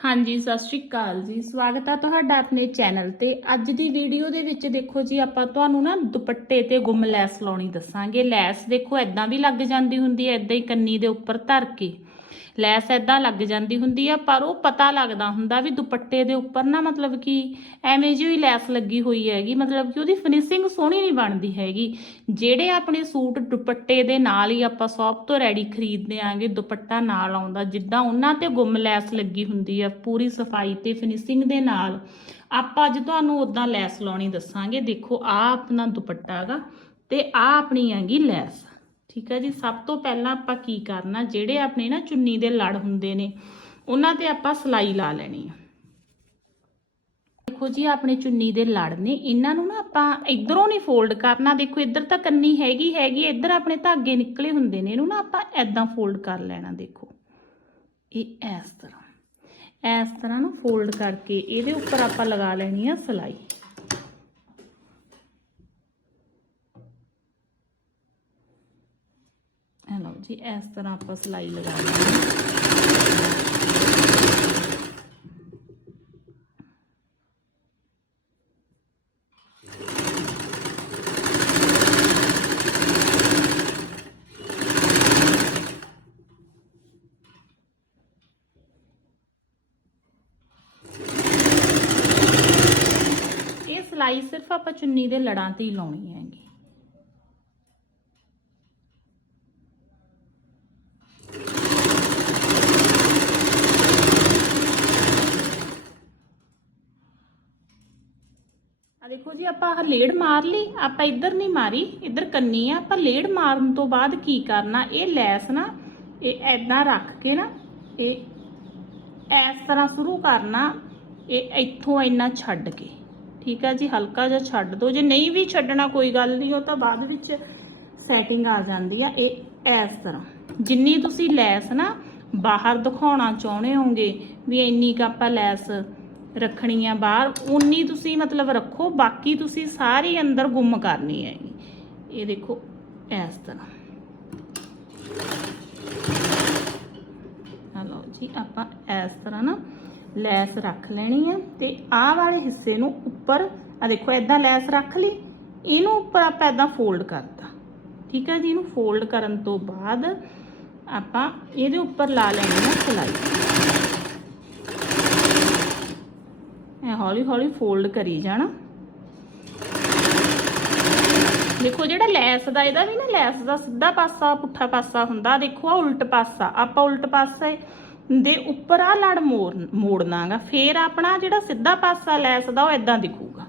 ਹਾਂਜੀ, ਸਤਿ ਸ਼੍ਰੀ ਅਕਾਲ ਜੀ। ਸਵਾਗਤ ਆ ਤੁਹਾਡਾ ਆਪਣੇ ਚੈਨਲ ਤੇ। ਅੱਜ ਦੀ ਵੀਡੀਓ ਦੇ ਵਿੱਚ ਦੇਖੋ ਜੀ, ਆਪਾਂ ਤੁਹਾਨੂੰ ਨਾ ਦੁਪੱਟੇ ਤੇ ਗੁੰਮ ਲੈਸ ਲਾਉਣੀ ਦੱਸਾਂਗੇ। ਲੈਸ ਦੇਖੋ ਐਦਾਂ ਵੀ ਲੱਗ ਜਾਂਦੀ ਹੁੰਦੀ ਹੈ ਐਦਾਂ ਹੀ ਕੰਨੀ ਦੇ ਉੱਪਰ ਧਰ ਕੇ। ਲੈਸ ਐਦਾਂ ਲੱਗ ਜਾਂਦੀ ਹੁੰਦੀ ਆ, ਪਰ ਉਹ ਪਤਾ ਲੱਗਦਾ ਹੁੰਦਾ ਵੀ ਦੁਪੱਟੇ ਦੇ ਉੱਪਰ ਨਾ ਮਤਲਬ ਕਿ ਐਵੇਂ ਜਿਹੀ ਲੈਸ ਲੱਗੀ ਹੋਈ ਹੈਗੀ, ਮਤਲਬ ਕਿ ਉਹਦੀ ਫਿਨਿਸ਼ਿੰਗ ਸੋਹਣੀ ਨਹੀਂ ਬਣਦੀ ਹੈਗੀ। ਜਿਹੜੇ ਆਪਣੇ ਸੂਟ ਦੁਪੱਟੇ ਦੇ ਨਾਲ ਹੀ ਆਪਾਂ ਸ਼ੌਪ ਤੋਂ ਰੈਡੀ ਖਰੀਦਦੇ ਆਂਗੇ ਦੁਪੱਟਾ ਨਾਲ ਆਉਂਦਾ, ਜਿੱਦਾਂ ਉਹਨਾਂ ਤੇ ਗੁੰਮ ਲੈਸ ਲੱਗੀ ਹੁੰਦੀ ਆ, ਪੂਰੀ ਸਫ਼ਾਈ ਤੇ ਫਿਨਿਸ਼ਿੰਗ ਦੇ ਨਾਲ। ਆਪਾਂ ਅੱਜ ਤੁਹਾਨੂੰ ਉਦਾਂ ਲੈਸ ਲਾਉਣੀ ਦੱਸਾਂਗੇ, ਦੇਖੋ ਆ ਆਪਣਾ ਦੁਪੱਟਾ ਹੈਗਾ ਤੇ ਆ ਆਪਣੀ ਹੈਗੀ ਲੈਸ। ਠੀਕ ਹੈ ਜੀ, ਸਭ ਤੋਂ ਪਹਿਲਾਂ ਆਪਾਂ ਕੀ ਕਰਨਾ, ਜਿਹੜੇ ਆਪਣੇ ਨਾ ਚੁੰਨੀ ਦੇ ਲੜ ਹੁੰਦੇ ਨੇ, ਉਹਨਾਂ ਤੇ ਆਪਾਂ ਸਲਾਈ ਲਾ ਲੈਣੀ ਆ। ਦੇਖੋ ਜੀ, ਆਪਣੇ ਚੁੰਨੀ ਦੇ ਲੜ ਨੇ, ਇਹਨਾਂ ਨੂੰ ਨਾ ਆਪਾਂ ਇਧਰੋਂ ਨਹੀਂ ਫੋਲਡ ਕਰਨਾ, ਦੇਖੋ ਇੱਧਰ ਤਾਂ ਕੰਨੀ ਹੈਗੀ ਹੈਗੀ, ਇੱਧਰ ਆਪਣੇ ਧਾਗੇ ਨਿਕਲੇ ਹੁੰਦੇ ਨੇ, ਇਹਨੂੰ ਨਾ ਆਪਾਂ ਐਦਾਂ ਫੋਲਡ ਕਰ ਲੈਣਾ, ਦੇਖੋ। ਇਹ ਇਸ ਤਰ੍ਹਾਂ ਇਸ ਤਰ੍ਹਾਂ ਨੂੰ ਫੋਲਡ ਕਰਕੇ ਇਹਦੇ ਉੱਪਰ ਆਪਾਂ ਲਗਾ ਲੈਣੀ ਆ ਸਲਾਈ। ਜੀ, ਇਸ ਤਰ੍ਹਾਂ ਆਪਾਂ ਸਲਾਈ ਲਗਾ ਲੈਣੀ ਇਹ ਸਲਾਈ ਸਿਰਫ ਆਪਾਂ ਚੁੰਨੀ ਦੇ ਲੜਾਂ ਤੇ ਹੀ ਲਾਉਣੀ ਹੈਗੀ। ਆ ਦੇਖੋ ਜੀ, ਆਪਾਂ ਲੇੜ ਮਾਰ ਲਈ, ਆਪਾਂ ਇੱਧਰ ਨਹੀਂ ਮਾਰੀ, ਇੱਧਰ ਕੰਨੀ ਆ। ਆਪਾਂ ਲੇੜ ਮਾਰਨ ਤੋਂ ਬਾਅਦ ਕੀ ਕਰਨਾ, ਇਹ ਲੈਸ ਨਾ, ਇਹ ਐਦਾਂ ਰੱਖ ਕੇ ਨਾ, ਇਹ ਇਸ ਤਰ੍ਹਾਂ ਸ਼ੁਰੂ ਕਰਨਾ, ਇਹ ਇੱਥੋਂ ਇੰਨਾ ਛੱਡ ਕੇ। ਠੀਕ ਆ ਜੀ, ਹਲਕਾ ਜਿਹਾ ਛੱਡ ਦਿਓ ਜੇ ਨਹੀਂ ਵੀ ਛੱਡਣਾ, ਕੋਈ ਗੱਲ ਨਹੀਂ, ਉਹ ਤਾਂ ਬਾਅਦ ਵਿੱਚ ਸੈਟਿੰਗ ਆ ਜਾਂਦੀ ਆ, ਇਹ ਇਸ ਤਰ੍ਹਾਂ। ਜਿੰਨੀ ਤੁਸੀਂ ਲੈਸ ਨਾ ਬਾਹਰ ਦਿਖਾਉਣਾ ਚਾਹੁੰਦੇ ਹੋਗੇ, ਵੀ ਇੰਨੀ ਕ ਆਪਾਂ ਲੈਸ ਰੱਖਣੀ ਆ ਬਾਹਰ ਉਨੀ ਤੁਸੀਂ ਮਤਲਬ ਰੱਖੋ, ਬਾਕੀ ਤੁਸੀਂ ਸਾਰੀ ਅੰਦਰ ਗੁੰਮ ਕਰਨੀ ਹੈ ਇਹ ਦੇਖੋ, ਇਸ ਤਰ੍ਹਾਂ। ਆ ਲਓ ਜੀ, ਆਪਾਂ ਇਸ ਤਰ੍ਹਾਂ ਨਾ ਲੈਸ ਰੱਖ ਲੈਣੀ ਹੈ ਤੇ ਆਹ ਵਾਲੇ ਹਿੱਸੇ ਨੂੰ ਉੱਪਰ ਆ ਦੇਖੋ ਐਦਾਂ ਲੈਸ ਰੱਖ ਲਈ, ਇਹਨੂੰ ਉੱਪਰ ਆਪਾਂ ਐਦਾਂ ਫੋਲਡ ਕਰਤਾ। ਠੀਕ ਹੈ ਜੀ, ਇਹਨੂੰ ਫੋਲਡ ਕਰਨ ਤੋਂ ਬਾਅਦ ਆਪਾਂ ਇਹਦੇ ਉੱਪਰ ਲਾ ਲੈਣੀ ਹੈ ਸਲਾਈ। ਹੌਲੀ ਹੌਲੀ ਫੋਲਡ ਕਰੀ ਜਾਣਾ। ਦੇਖੋ ਜਿਹੜਾ ਲੈਸ ਦਾ, ਇਹਦਾ ਵੀ ਨਾ ਲੈਸ ਦਾ ਸਿੱਧਾ ਪਾਸਾ, ਪੁੱਠਾ ਪਾਸਾ ਹੁੰਦਾ। ਦੇਖੋ ਆ ਉਲਟ ਪਾਸਾ, ਆਪਾਂ ਉਲਟ ਪਾਸੇ ਦੇ ਉੱਪਰ ਆ ਲੜ ਮੋੜ ਮੋੜਨਾਗਾ। ਫੇਰ ਆਪਣਾ ਜਿਹੜਾ ਸਿੱਧਾ ਪਾਸਾ ਲੈਸ ਦਾ, ਉਹ ਇਦਾਂ ਦਿਖੂਗਾ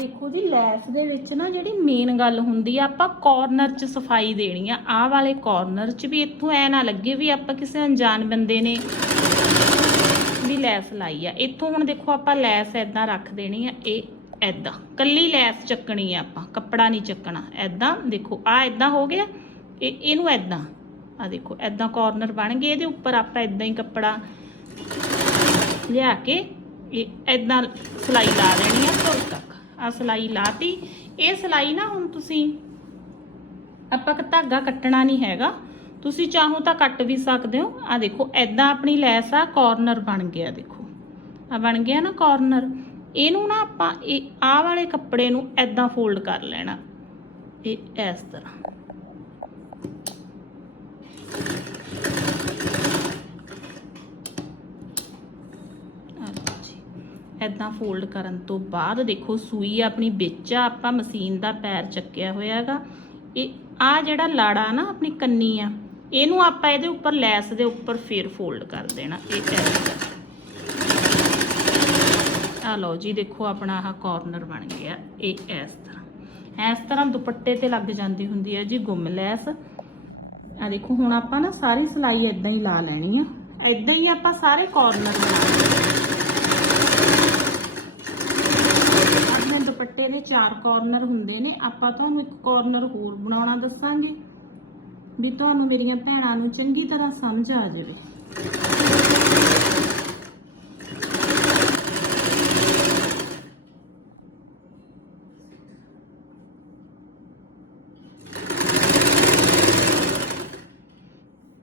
ਦੇਖੋ ਜੀ ਲੈਸ ਦੇ ਵਿੱਚ ਨਾ ਜਿਹੜੀ ਮੇਨ ਗੱਲ ਹੁੰਦੀ ਆ, ਆਪਾਂ ਕਾਰਨਰ 'ਚ ਸਫ਼ਾਈ ਦੇਣੀ ਆ। ਆਹ ਵਾਲੇ ਕਾਰਨਰ 'ਚ ਵੀ ਇੱਥੋਂ ਐ ਨਾ ਲੱਗੇ ਵੀ ਆਪਾਂ ਕਿਸੇ ਅਣਜਾਣ ਬੰਦੇ ਨੇ ਵੀ ਲੈਸ ਲਾਈ ਆ। ਇੱਥੋਂ ਹੁਣ ਦੇਖੋ ਆਪਾਂ ਲੈਸ ਐਦਾਂ ਰੱਖ ਦੇਣੀ ਆ, ਇਹ ਐਦਾਂ ਕੱਲੀ ਲੈਸ ਚੱਕਣੀ ਆ ਆਪਾਂ, ਕੱਪੜਾ ਨਹੀਂ ਚੱਕਣਾ। ਐਦਾਂ ਦੇਖੋ ਆ ਐਦਾਂ ਹੋ ਗਿਆ, ਇਹ, ਇਹਨੂੰ ਐਦਾਂ ਆ ਦੇਖੋ ਐਦਾਂ ਕਾਰਨਰ ਬਣ ਗਏ, ਇਹਦੇ ਉੱਪਰ ਆਪਾਂ ਐਦਾਂ ਹੀ ਕੱਪੜਾ ਲਿਆ ਕੇ ਇਹ ਐਦਾਂ ਸਲਾਈ ਲਾ ਦੇਣੀ ਆ ਧੁਰ ਤੱਕ। ਆ ਸਲਾਈ ਲਾਤੀ। ਇਹ ਸਲਾਈ ਨਾ ਹੁਣ ਤੁਸੀਂ ਆਪਾਂ ਧਾਗਾ ਕੱਟਣਾ ਨਹੀਂ ਹੈਗਾ। ਤੁਸੀਂ ਚਾਹੋ ਤਾਂ ਕੱਟ ਵੀ ਸਕਦੇ ਹੋ। ਆ ਦੇਖੋ ਐਦਾਂ ਆਪਣੀ ਲੈਸ ਆ ਕਾਰਨਰ ਬਣ ਗਿਆ ਦੇਖੋ। ਆ ਬਣ ਗਿਆ ਨਾ ਕਾਰਨਰ ਇਹਨੂੰ ਨਾ ਆਪਾਂ ਇਹ ਆਹ ਵਾਲੇ ਕੱਪੜੇ ਨੂੰ ਐਦਾਂ ਫੋਲਡ ਕਰ ਲੈਣਾ। ਇਹ ਇਸ ਤਰ੍ਹਾਂ ਆਹ ਲਓ ਜੀ ਐਦਾਂ ਫੋਲਡ ਕਰਨ ਤੋਂ ਬਾਅਦ ਦੇਖੋ ਸੂਈ ਆਪਣੀ, ਵਿੱਚ ਆ ਆਪਾਂ ਮਸ਼ੀਨ ਦਾ ਪੈਰ ਚੱਕਿਆ ਹੋਇਆ ਹੈਗਾ। ਇਹ ਆ ਜਿਹੜਾ ਲਾੜਾ ਨਾ ਆਪਣੀ ਕੰਨੀ ਆ, ਇਹਨੂੰ ਆਪਾਂ ਇਹਦੇ ਉੱਪਰ ਲੈਸ ਦੇ ਉੱਪਰ ਫੇਰ ਫੋਲਡ ਕਰ ਦੇਣਾ, ਇਹ ਐਦਾਂ ਆ ਲਓ। ਜੀ, ਦੇਖੋ ਆਪਣਾ ਆਹ ਕਾਰਨਰ ਬਣ ਗਿਆ, ਇਹ ਇਸ ਤਰ੍ਹਾਂ। ਇਸ ਤਰ੍ਹਾਂ ਦੁਪੱਟੇ ਤੇ ਲੱਗ ਜਾਂਦੀ ਹੁੰਦੀ ਹੈ ਜੀ ਗੁੰਮ ਲੈਸ। ਆ ਦੇਖੋ, ਹੁਣ ਆਪਾਂ ਨਾ ਸਾਰੀ ਸਲਾਈ ਇਦਾਂ ਹੀ ਲਾ ਲੈਣੀ ਆ। ਇਦਾਂ ਹੀ ਆਪਾਂ ਸਾਰੇ ਕਾਰਨਰ ਬਣਾ ਲੈਣੇ ਆਪਣੇ ਦੁਪੱਟੇ ਦੇ ਚਾਰ ਕਾਰਨਰ ਹੁੰਦੇ ਨੇ, ਆਪਾਂ ਤੁਹਾਨੂੰ ਇੱਕ ਕਾਰਨਰ ਹੋਰ ਬਣਾਉਣਾ ਦੱਸਾਂਗੇ। ਵੀ ਤੁਹਾਨੂੰ ਮੇਰੀਆਂ ਭੈਣਾਂ ਨੂੰ ਚੰਗੀ ਤਰ੍ਹਾਂ ਸਮਝ ਆ ਜਾਵੇ।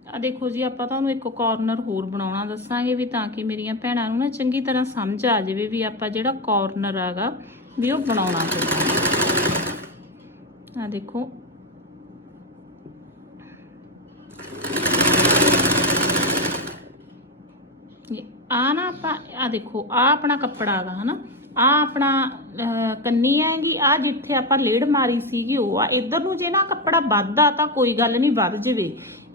ਆ ਦੇਖੋ ਜੀ, ਆਪਾਂ ਤੁਹਾਨੂੰ ਇੱਕ ਕਾਰਨਰ ਹੋਰ ਬਣਾਉਣਾ ਦੱਸਾਂਗੇ ਵੀ ਤਾਂ ਕਿ ਮੇਰੀਆਂ ਭੈਣਾਂ ਨੂੰ ਨਾ ਚੰਗੀ ਤਰ੍ਹਾਂ ਸਮਝ ਆ ਜਾਵੇ ਵੀ ਆਪਾਂ ਜਿਹੜਾ ਕਾਰਨਰ ਹੈਗਾ ਵੀ ਉਹ ਬਣਾਉਣਾ ਕਿੱਦਾਂ ਆ ਦੇਖੋ। ਆ ਨਾ ਆਪਾਂ ਆ ਦੇਖੋ ਆ ਆਪਣਾ ਕੱਪੜਾ ਹੈਗਾ ਹਨਾ? ਆ ਆਪਣਾ ਕੰਨੀ ਹੈਗੀ ਆ ਜਿੱਥੇ ਆਪਾਂ ਲੇੜ ਮਾਰੀ ਸੀਗੀ ਉਹ ਆ। ਇਧਰ ਨੂੰ ਜੇ ਨਾ ਕੱਪੜਾ ਵੱਧਦਾ ਤਾਂ ਕੋਈ ਗੱਲ ਨਹੀਂ ਵੱਧ ਜਵੇ।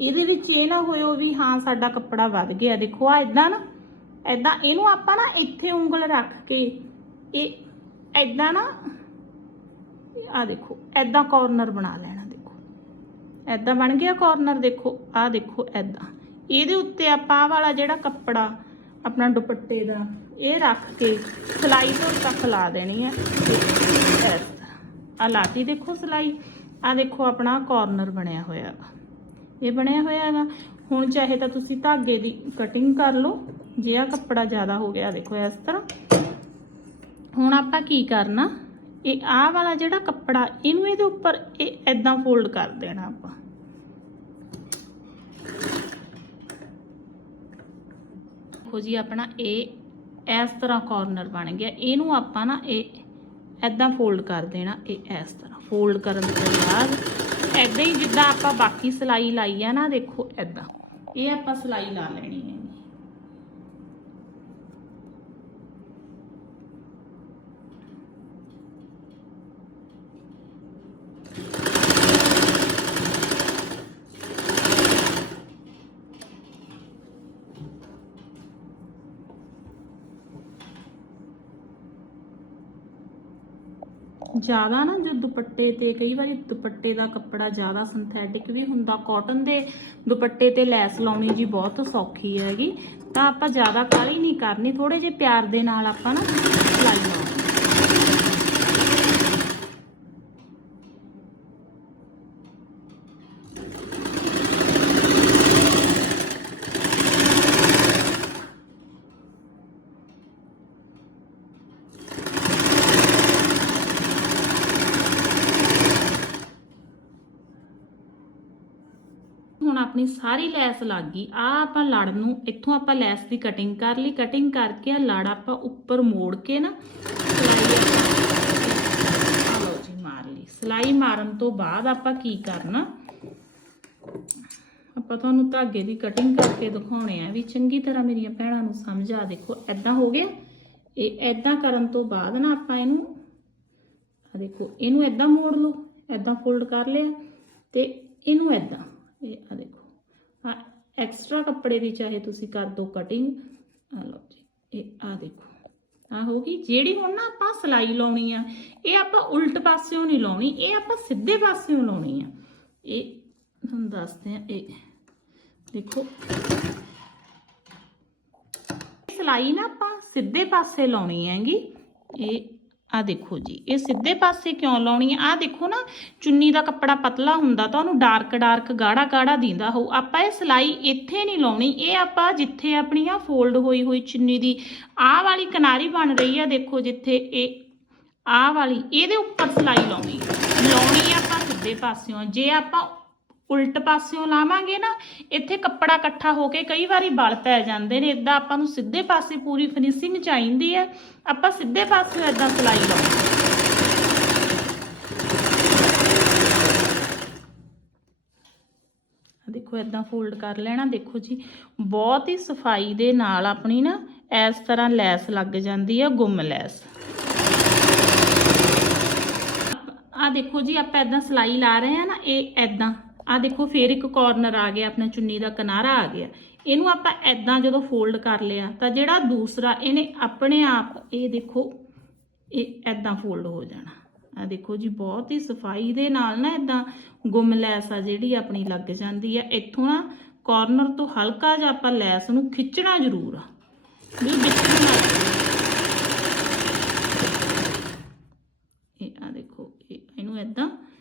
ਇਹਦੇ ਵਿੱਚ ਇਹ ਨਾ ਹੋਇਓ ਵੀ ਹਾਂ ਸਾਡਾ ਕੱਪੜਾ ਵੱਧ ਗਿਆ। ਦੇਖੋ ਆ ਇਦਾਂ ਨਾ ਇਦਾਂ ਇਹਨੂੰ ਆਪਾਂ ਨਾ ਇੱਥੇ ਉਂਗਲ ਰੱਖ ਕੇ ਇਹ ਇਦਾਂ ਨਾ, ਆ ਦੇਖੋ ਇਦਾਂ ਕਾਰਨਰ ਬਣਾ ਲੈਣਾ, ਦੇਖੋ। ਇਦਾਂ ਬਣ ਗਿਆ ਕਾਰਨਰ ਦੇਖੋ, ਆ ਦੇਖੋ ਇਦਾਂ ਇਹਦੇ ਉੱਤੇ ਆਪਾਂ ਆਹ ਵਾਲਾ ਜਿਹੜਾ ਕੱਪੜਾ, ਆਪਣਾ ਦੁਪੱਟੇ ਦਾ, ਇਹ ਰੱਖ ਕੇ ਸਲਾਈ ਤੋਂ ਤੱਕ ਲਾ ਦੇਣੀ ਹੈ। ਆ ਲਾਤੀ ਦੇਖੋ ਸਲਾਈ। ਆ ਦੇਖੋ ਆਪਣਾ ਕਾਰਨਰ ਬਣਿਆ ਹੋਇਆ। ਵਾ ਇਹ ਬਣਿਆ ਹੋਇਆ ਹੈਗਾ। ਹੁਣ ਚਾਹੇ ਤਾਂ ਤੁਸੀਂ ਧਾਗੇ ਦੀ ਕਟਿੰਗ ਕਰ ਲਓ। ਜੇ ਆ ਕੱਪੜਾ ਜ਼ਿਆਦਾ ਹੋ ਗਿਆ, ਦੇਖੋ ਇਸ ਤਰ੍ਹਾਂ। ਹੁਣ ਆਪਾਂ ਕੀ ਕਰਨਾ? ਇਹ ਆਹ ਵਾਲਾ ਜਿਹੜਾ ਕੱਪੜਾ, ਇਹਨੂੰ ਇਹਦੇ ਉੱਪਰ ਇਹ ਐਦਾਂ ਫੋਲਡ ਕਰ ਦੇਣਾ ਆਪਾਂ। ਦੇਖੋ ਜੀ, ਆਪਣਾ ਇਹ ਇਸ ਤਰ੍ਹਾਂ ਕਾਰਨਰ ਬਣ ਗਿਆ। ਇਹਨੂੰ ਆਪਾਂ ਨਾ ਇਹ ਐਦਾਂ ਫੋਲਡ ਕਰ ਦੇਣਾ, ਇਹ ਇਸ ਤਰ੍ਹਾਂ। ਫੋਲਡ ਕਰਨ ਤੋਂ ਬਾਅਦ ਐਦਾਂ ਹੀ ਜਿੱਦਾਂ ਆਪਾਂ ਬਾਕੀ ਸਲਾਈ ਲਾਈ ਆ ਨਾ, ਦੇਖੋ ਐਦਾਂ ਇਹ ਆਪਾਂ ਸਲਾਈ ਲਾ ਲੈਣੀ ਹੈ ਜ਼ਿਆਦਾ ਨਾ ਜੋ ਦੁਪੱਟੇ ਤੇ ਕਈ ਵਾਰੀ ਦੁਪੱਟੇ ਦਾ ਕੱਪੜਾ ਜ਼ਿਆਦਾ ਸਿੰਥੈਟਿਕ ਵੀ ਹੁੰਦਾ ਕਾਟਨ ਦੇ ਦੁਪੱਟੇ ਤੇ ਲੈਸ ਲਾਉਣੀ ਜੀ ਬਹੁਤ ਸੌਖੀ ਹੈਗੀ, ਤਾਂ ਆਪਾਂ ਜ਼ਿਆਦਾ ਕਾਲੀ ਨਹੀਂ ਕਰਨੀ ਥੋੜੇ ਜਿਹੇ ਪਿਆਰ ਦੇ ਨਾਲ ਆਪਾਂ ਨਾ ਸਿਲਾਈ ਲਾਉਣੀ ਹੁਣ ਆਪਣੀ ਸਾਰੀ ਲੈਸ ਲੱਗ ਗਈ। ਆ ਆਪਾਂ ਲੜ ਨੂੰ, ਇੱਥੋਂ ਆਪਾਂ ਲੈਸ ਦੀ ਕਟਿੰਗ ਕਰ ਲਈ। ਕਟਿੰਗ ਕਰਕੇ ਆ ਲੜ ਆਪਾਂ ਉੱਪਰ ਮੋੜ ਕੇ ਨਾ ਸਲਾਈ ਲਓ ਜੀ, ਮਾਰ ਲਈ। ਸਲਾਈ ਮਾਰਨ ਤੋਂ ਬਾਅਦ ਆਪਾਂ ਕੀ ਕਰਨਾ? ਆਪਾਂ ਤੁਹਾਨੂੰ ਧਾਗੇ ਦੀ ਕਟਿੰਗ ਕਰਕੇ ਦਿਖਾਉਣੇ ਆ ਵੀ ਚੰਗੀ ਤਰ੍ਹਾਂ ਮੇਰੀਆਂ ਭੈਣਾਂ ਨੂੰ ਸਮਝ ਆ। ਦੇਖੋ ਐਦਾਂ ਹੋ ਗਿਆ। ਇਹ ਐਦਾਂ ਕਰਨ ਤੋਂ ਬਾਅਦ ਨਾ ਆਪਾਂ ਇਹਨੂੰ ਆ ਦੇਖੋ, ਇਹਨੂੰ ਐਦਾਂ ਮੋੜ ਲਓ। ਐਦਾਂ ਫੋਲਡ ਕਰ ਲਿਆ ਤੇ ਇਹਨੂੰ ਐਦਾਂ ਇਹ ਆ ਦੇਖੋ। ਐਕਸਟਰਾ ਕੱਪੜੇ ਦੀ ਚਾਹੇ ਤੁਸੀਂ ਕਰ ਦਿਓ ਕਟਿੰਗ ਆ ਲਓ ਜੀ, ਇਹ ਆ ਦੇਖੋ ਆ ਹੋ ਜਿਹੜੀ ਹੁਣ ਨਾ ਆਪਾਂ ਸਲਾਈ ਲਾਉਣੀ ਆ, ਇਹ ਆਪਾਂ ਉਲਟ ਪਾਸਿਓਂ ਨਹੀਂ ਲਾਉਣੀ, ਇਹ ਆਪਾਂ ਸਿੱਧੇ ਪਾਸਿਓਂ ਲਾਉਣੀ ਆ। ਇਹ ਤੁਹਾਨੂੰ ਦੱਸਦੇ ਆ, ਇਹ ਦੇਖੋ ਸਲਾਈ ਨਾ ਆਪਾਂ ਸਿੱਧੇ ਪਾਸੇ ਲਾਉਣੀ ਹੈਗੀ, ਇਹ ਆ ਦੇਖੋ ਜੀ, ਇਹ ਸਿੱਧੇ ਪਾਸੇ ਕਿਉਂ ਲਾਉਣੀ ਹੈ? ਆ ਦੇਖੋ ਨਾ, ਚੁੰਨੀ ਦਾ ਕੱਪੜਾ ਪਤਲਾ ਹੁੰਦਾ ਤਾਂ ਉਹਨੂੰ ਡਾਰਕ ਡਾਰਕ ਗਾੜਾ ਗਾੜਾ ਦਿੰਦਾ ਹੋਊ। ਆਪਾਂ ਇਹ ਸਲਾਈ ਇੱਥੇ ਨਹੀਂ ਲਾਉਣੀ, ਇਹ ਆਪਾਂ ਜਿੱਥੇ ਆਪਣੀ ਆ ਫੋਲਡ ਹੋਈ ਹੋਈ ਚੁੰਨੀ ਦੀ ਆਹ ਵਾਲੀ ਕਿਨਾਰੀ ਬਣ ਰਹੀ ਆ ਦੇਖੋ ਜਿੱਥੇ ਇਹ ਆਹ ਵਾਲੀ, ਇਹਦੇ ਉੱਪਰ ਸਲਾਈ ਲਾਉਣੀ ਲਾਉਣੀ ਆਪਾਂ ਸਿੱਧੇ ਪਾਸਿਓਂ। ਜੇ ਆਪਾਂ ਉਲਟ ਪਾਸਿਓਂ ਲਾਵਾਂਗੇ ਨਾ, ਇੱਥੇ ਕੱਪੜਾ ਇਕੱਠਾ ਹੋ ਕੇ ਕਈ ਵਾਰੀ ਬਲ ਪੈ ਜਾਂਦੇ ਨੇ ਇਦਾਂ ਆਪਾਂ ਨੂੰ ਸਿੱਧੇ ਪਾਸੇ ਪੂਰੀ ਫਿਨਿਸ਼ਿੰਗ ਚਾਹੀਦੀ ਹੈ, ਆਪਾਂ ਸਿੱਧੇ ਪਾਸਿਓਂ ਇਦਾਂ ਸਲਾਈ ਲਾਉਣੀ ਦੇਖੋ ਇਦਾਂ ਫੋਲਡ ਕਰ ਲੈਣਾ, ਦੇਖੋ ਜੀ, ਬਹੁਤ ਹੀ ਸਫ਼ਾਈ ਦੇ ਨਾਲ ਆਪਣੀ ਨਾ ਇਸ ਤਰ੍ਹਾਂ ਲੈਸ ਲੱਗ ਜਾਂਦੀ ਹੈ, ਗੁੰਮ ਲੈਸ। ਆ ਦੇਖੋ ਜੀ, ਆਪਾਂ ਇਦਾਂ ਸਲਾਈ ਲਾ ਰਹੇ ਆ ਨਾ, ਇਹ ਇਦਾਂ ਆ ਦੇਖੋ, ਫੇਰ ਇੱਕ ਕਾਰਨਰ ਆ ਗਿਆ, ਆਪਣਾ ਚੁੰਨੀ ਦਾ ਕਿਨਾਰਾ ਆ ਗਿਆ। ਇਹਨੂੰ ਆਪਾਂ ਇਦਾਂ ਜਦੋਂ ਫੋਲਡ ਕਰ ਲਿਆ, ਤਾਂ ਜਿਹੜਾ ਦੂਸਰਾ, ਇਹਨੇ ਆਪਣੇ ਆਪ, ਇਹ ਦੇਖੋ, ਇਹ ਇਦਾਂ ਫੋਲਡ ਹੋ ਜਾਣਾ। ਆ ਦੇਖੋ ਜੀ, ਬਹੁਤ ਹੀ ਸਫ਼ਾਈ ਦੇ ਨਾਲ ਨਾ ਇਦਾਂ ਗੁੰਮ ਲੈਸ ਆ ਜਿਹੜੀ ਆਪਣੀ ਲੱਗ ਜਾਂਦੀ ਆ। ਇੱਥੋਂ ਨਾ ਕਾਰਨਰ ਤੋਂ ਹਲਕਾ ਜਿਹਾ ਆਪਾਂ ਲੈਸ ਨੂੰ ਖਿੱਚਣਾ ਜ਼ਰੂਰ ਆ। ਵੀ ਵਿੱਚ ਨਾ ਦੇਖੋ ਇਹ ਇਹਨੂੰ ਐਦਾਂ ਆ ਦੇਖੋ ਇਹਨੂੰ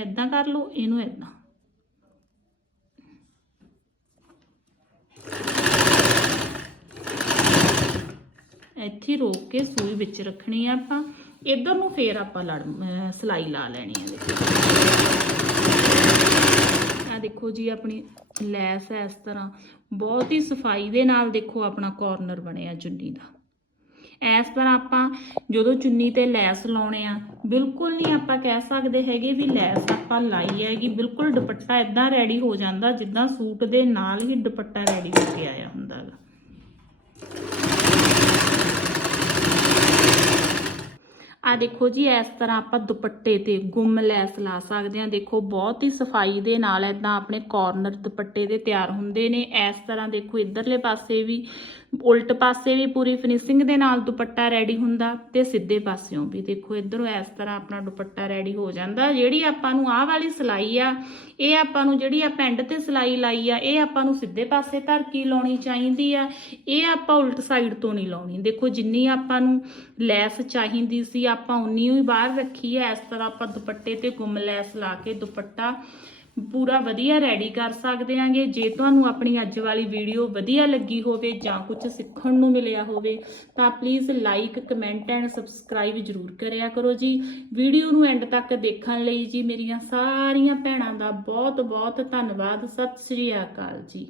ਐਦਾਂ ਕਰ ਲਓ, ਇਹਨੂੰ ਐਦਾਂ ਇੱਥੇ ਰੋਕ ਕੇ ਸੂਈ ਵਿੱਚ ਰੱਖਣੀ ਆ ਆਪਾਂ। ਇਧਰ ਨੂੰ ਫੇਰ ਆਪਾਂ ਲੜ, ਅਹ, ਸਿਲਾਈ ਲਾ ਲੈਣੀ ਆ ਦੇਖੋ। ਆ ਦੇਖੋ ਜੀ, ਆਪਣੀ ਲੈਸ ਹੈ ਇਸ ਤਰ੍ਹਾਂ। ਬਹੁਤ ਹੀ ਸਫ਼ਾਈ ਦੇ ਨਾਲ ਦੇਖੋ ਆਪਣਾ ਕਾਰਨਰ ਬਣਿਆ ਚੁੰਨੀ ਦਾ। ਇਸ ਤਰ੍ਹਾਂ ਆਪਾਂ ਜਦੋਂ ਚੁੰਨੀ ਤੇ ਲੈਸ ਲਾਉਣੇ ਆ, ਬਿਲਕੁਲ ਨਹੀਂ ਆਪਾਂ ਕਹਿ ਸਕਦੇ ਹੈਗੇ ਵੀ ਲੈਸ ਆਪਾਂ ਲਾਈ ਹੈਗੀ, ਬਿਲਕੁਲ ਦੁਪੱਟਾ ਇਦਾਂ ਰੈਡੀ ਹੋ ਜਾਂਦਾ ਜਿੱਦਾਂ ਸੂਟ ਦੇ ਨਾਲ ਹੀ ਦੁਪੱਟਾ ਰੈਡੀ ਹੋ ਕੇ ਆਇਆ ਹੁੰਦਾ ਗਾ। ਆ ਦੇਖੋ ਜੀ, ਇਸ ਤਰ੍ਹਾਂ ਆਪਾਂ ਦੁਪੱਟੇ ਤੇ ਗੁੰਮ ਲੈਸ ਲਾ ਸਕਦੇ ਹਾਂ। ਦੇਖੋ, ਬਹੁਤ ਹੀ ਸਫ਼ਾਈ ਦੇ ਨਾਲ ਇਦਾਂ ਆਪਣੇ ਕਾਰਨਰ ਦੁਪੱਟੇ ਦੇ ਤਿਆਰ ਹੁੰਦੇ ਨੇ। ਇਸ ਤਰ੍ਹਾਂ ਦੇਖੋ, ਇਧਰਲੇ ਪਾਸੇ ਵੀ, ਉਲਟ ਪਾਸੇ ਵੀ ਪੂਰੀ ਫਿਨਿਸ਼ਿੰਗ ਦੇ ਨਾਲ ਦੁਪੱਟਾ ਰੈਡੀ ਹੁੰਦਾ ਤੇ ਸਿੱਧੇ ਪਾਸਿਓਂ ਵੀ। ਦੇਖੋ, ਇਧਰੋਂ ਇਸ ਤਰ੍ਹਾਂ ਆਪਣਾ ਦੁਪੱਟਾ ਰੈਡੀ ਹੋ ਜਾਂਦਾ। ਜਿਹੜੀ ਆਪਾਂ ਨੂੰ ਆਹ ਵਾਲੀ ਸਿਲਾਈ ਆ, ਇਹ ਆਪਾਂ ਨੂੰ ਜਿਹੜੀ ਆ ਪੈਂਡ ਤੇ ਸਿਲਾਈ ਲਾਈ ਆ, ਇਹ ਆਪਾਂ ਨੂੰ ਸਿੱਧੇ ਪਾਸੇ ਧਰਕੀ ਲਾਉਣੀ ਚਾਹੀਦੀ ਆ। ਇਹ ਆਪਾਂ ਉਲਟ ਸਾਈਡ ਤੋਂ ਨਹੀਂ ਲਾਉਣੀ। ਦੇਖੋ, ਜਿੰਨੀ ਆਪਾਂ ਨੂੰ ਲੈਸ ਚਾਹੀਦੀ ਸੀ, ਆਪਾਂ ਉਨੀ ਹੀ ਬਾਹਰ ਰੱਖੀ ਹੈ ਇਸ ਤਰ੍ਹਾਂ ਆਪਾਂ ਦੁਪੱਟੇ ਤੇ ਗੁੰਮ ਲੈਸ ਲਾ ਕੇ ਦੁਪੱਟਾ ਪੂਰਾ ਵਧੀਆ ਰੈਡੀ ਕਰ ਸਕਦੇ ਆਂਗੇ ਜੇ ਤੁਹਾਨੂੰ ਆਪਣੀ ਅੱਜ ਵਾਲੀ ਵੀਡੀਓ ਵਧੀਆ ਲੱਗੀ ਹੋਵੇ ਜਾਂ ਕੁਝ ਸਿੱਖਣ ਨੂੰ ਮਿਲਿਆ ਹੋਵੇ, ਤਾਂ please like comment and subscribe ਜਰੂਰ ਕਰਿਆ ਕਰੋ ਜੀ। ਵੀਡੀਓ ਨੂੰ ਐਂਡ ਤੱਕ ਦੇਖਣ ਲਈ ਜੀ, ਮੇਰੀਆਂ ਸਾਰੀਆਂ ਭੈਣਾਂ ਦਾ ਬਹੁਤ ਬਹੁਤ ਧੰਨਵਾਦ। ਸਤਿ ਸ੍ਰੀ ਅਕਾਲ ਜੀ।